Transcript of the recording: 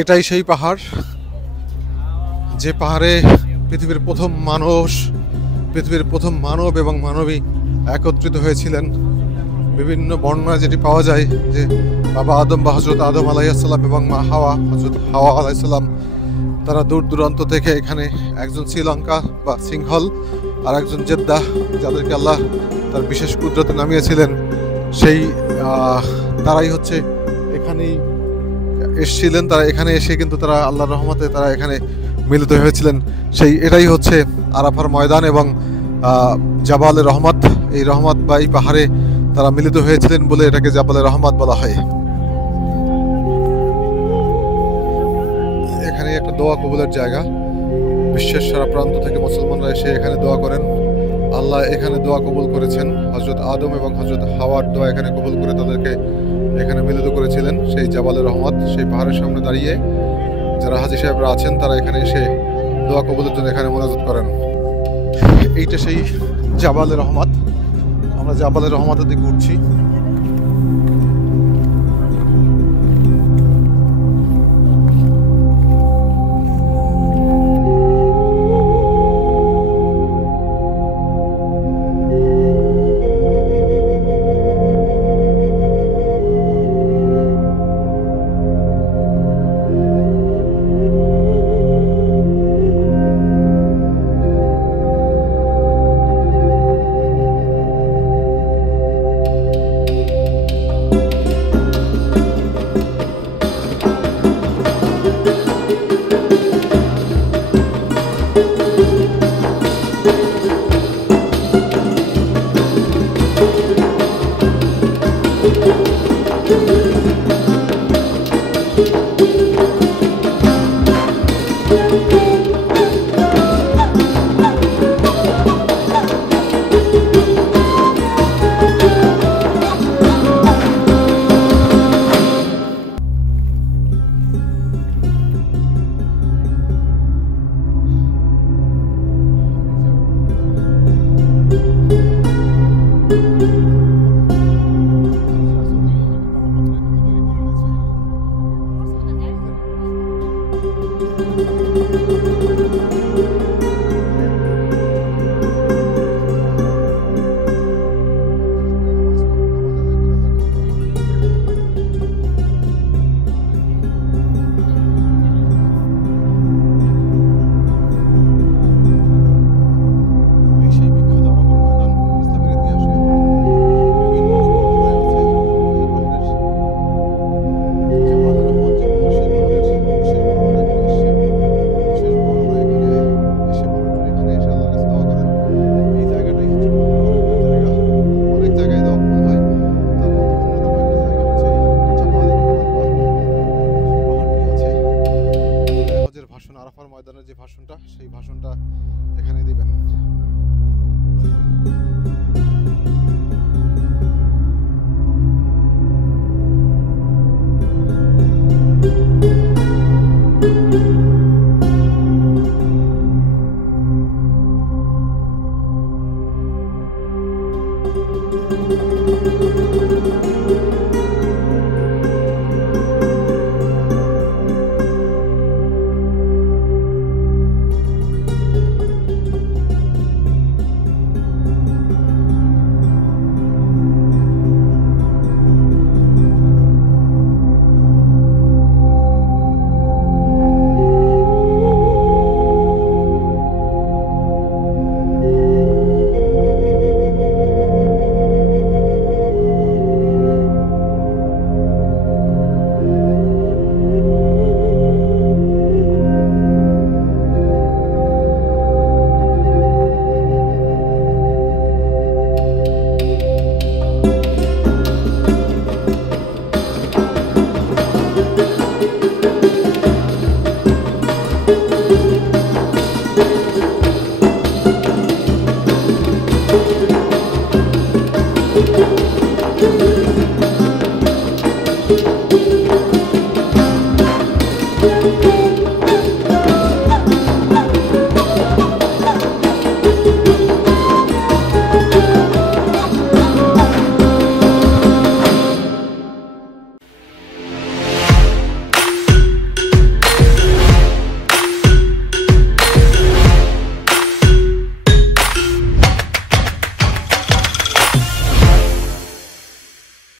এটাই সেই পাহাড়, যে পাহাড়ে পৃথিবীর প্রথম মানুষ, পৃথিবীর প্রথম মানব এবং মানবী একত্রিত হয়েছিলেন। বিভিন্ন বর্ণনায় যেটি পাওয়া যায় যে বাবা আদম বা হজরত আদম আলাইসাল্লাম এবং মা হাওয়া হজরত হাওয়া আলাইসাল্লাম, তারা দূর দূরান্ত থেকে এখানে, একজন শ্রীলঙ্কা বা সিংহল আর একজন জেদ্দাহ, যাদেরকে আল্লাহ তার বিশেষ কুদরতে নামিয়েছিলেন, সেই তারাই হচ্ছে এখানেই এসেছিলেন। তারা এখানে এসে কিন্তু তারা আল্লাহর রহমতে তারা এখানে মিলিত হয়েছিলেন। এটাই হচ্ছে আরাফার ময়দান এবং জাবালে রহমত। এই রহমত বা এই পাহাড়ে তারা মিলিত হয়েছিলেন বলে এটাকে জাবালে রহমত বলা হয়। এখানে একটা দোয়া কবুলের জায়গা। বিশ্বের সারা প্রান্ত থেকে মুসলমানরা এসে এখানে দোয়া করেন। আল্লাহ এখানে দোয়া কবুল করেছেন। হজরত আদম এবং হজরত হাওয়ার দোয়া এখানে কবুল করে তাদেরকে এখানে মিলিত করেছিলেন সেই জাবালে রহমত। সেই পাহাড়ের সামনে দাঁড়িয়ে যারা হাজী সাহেবরা আছেন তারা এখানে এসে দোয়া কবুলের জন্য এখানে মোনাজাত করেন। এইটা সেই জাবালে রহমত। আমরা জাবালে রহমতের দিকে উঠছি।